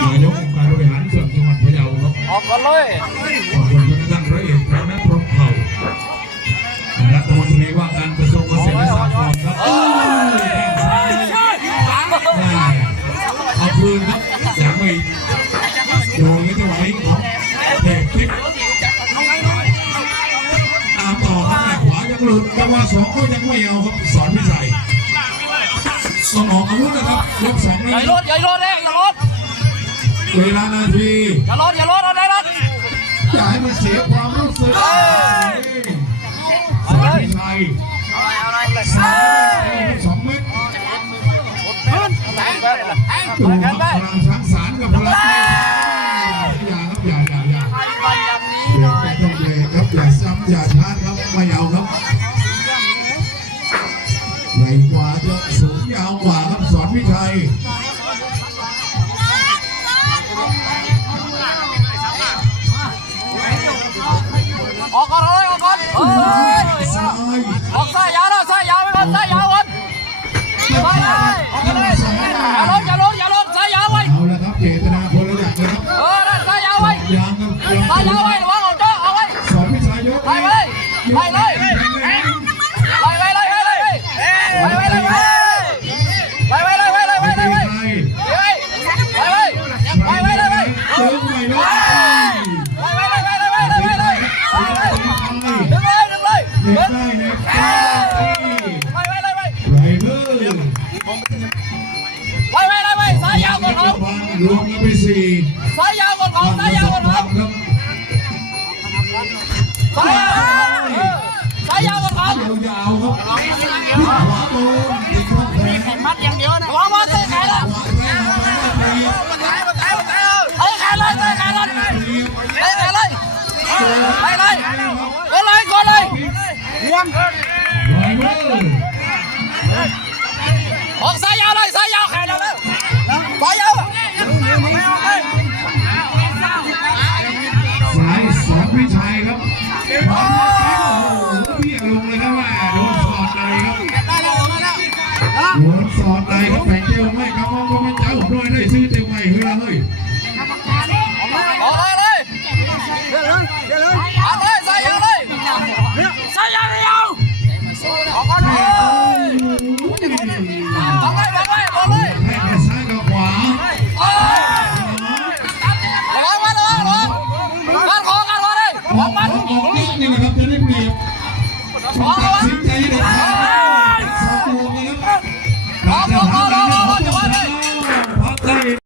นายกองค์การบริหารส่วนจังหวัดพะเยาครับออกก่อนเลยขอบคุณท่านร้อยเอกธนพรหมเผ่ารัฐมนตรีว่าการกระทรวงเกษตรและสหกรณ์ครับโอ้ยแข้งซ้ายได้เอาคืนครับยังไม่โดนในจังหวะนี้ของเด็กพลิกตามต่อครับแม่ขวายังหลุดจังหวะสองก็ยังไม่เอาครับสอนพิชัยต้องออกอาวุธนะครับยกสองอนะย่าคลรับดอย่าลดเองอย่าลด เวลานาทีอย่าลดอย่าลดเอาได้ลดอย่าให้มันเสียความรู้สึกสอนพิชัยเอาอะไรเอาอะไรซ้ายสองเมตรแทงไปแทงดูแทครังบไปพลังช้างสารกับพลังอย่าครับอย่าอย่าอย่าไปอย่างนี้เบรหน่กอยต้องเบรกครับอย่าซ้ำอย่าชาร์จครับไม่เอาครับใหญ่กว่าจะสูงยาวกว่าครับสอนพิชัย ซ้ายออกซ้ายยาวแล้วซ้ายยาวไปก่อนซ้ายยาวก่อนไปเลยออกกันเลยอย่าลดอย่าลดอย่าลดซ้ายยาวไว้เอาละครับเจตนาคนละอย่างครับเออนั่นซ้ายยาวไว้ยางกันซ้ายยาวไว้ระวังออกเจ้าเอาไว้สอนพิชัยยกไปเลยไปเลย ดึงเลยดึงเลยเน็ตดึงได้เน็ตไปไปเลยไปไรเบอร์ไปไปเลยไปสายยาวก่อนครับรวมกันไปสี่สายยาวก่อนครับสายยาวก่อนครับครับสายยาวสายยาวก่อนครับยาวๆครับขวาโดนติดข้อแขนมัดอย่างเดียวนะวางมาเตะแขนแล้วาแขนทำไมไม่ตีมาตายมาตายมาตายเตะแขนเลยเตะแขนเลยเตะแขนเลยไปเลยไปเลยก่อนเลย ไรเบออกสายยาวเลยสายยาวแขนเรแล้วสายยาวสายสอนพิชัยครับเพี้ยลงเลยครับว่าโดนสอดในครับโดนสอดในครับแผงเจลไม่ครับมองก็ไม่เจ้าด้วยได้ซื้อเต็มใหม่เฮ้ยเฮ้ย ขอกนของนิดนึงนะครับจะได้เปรียบตัดสินใจเด็ดขาด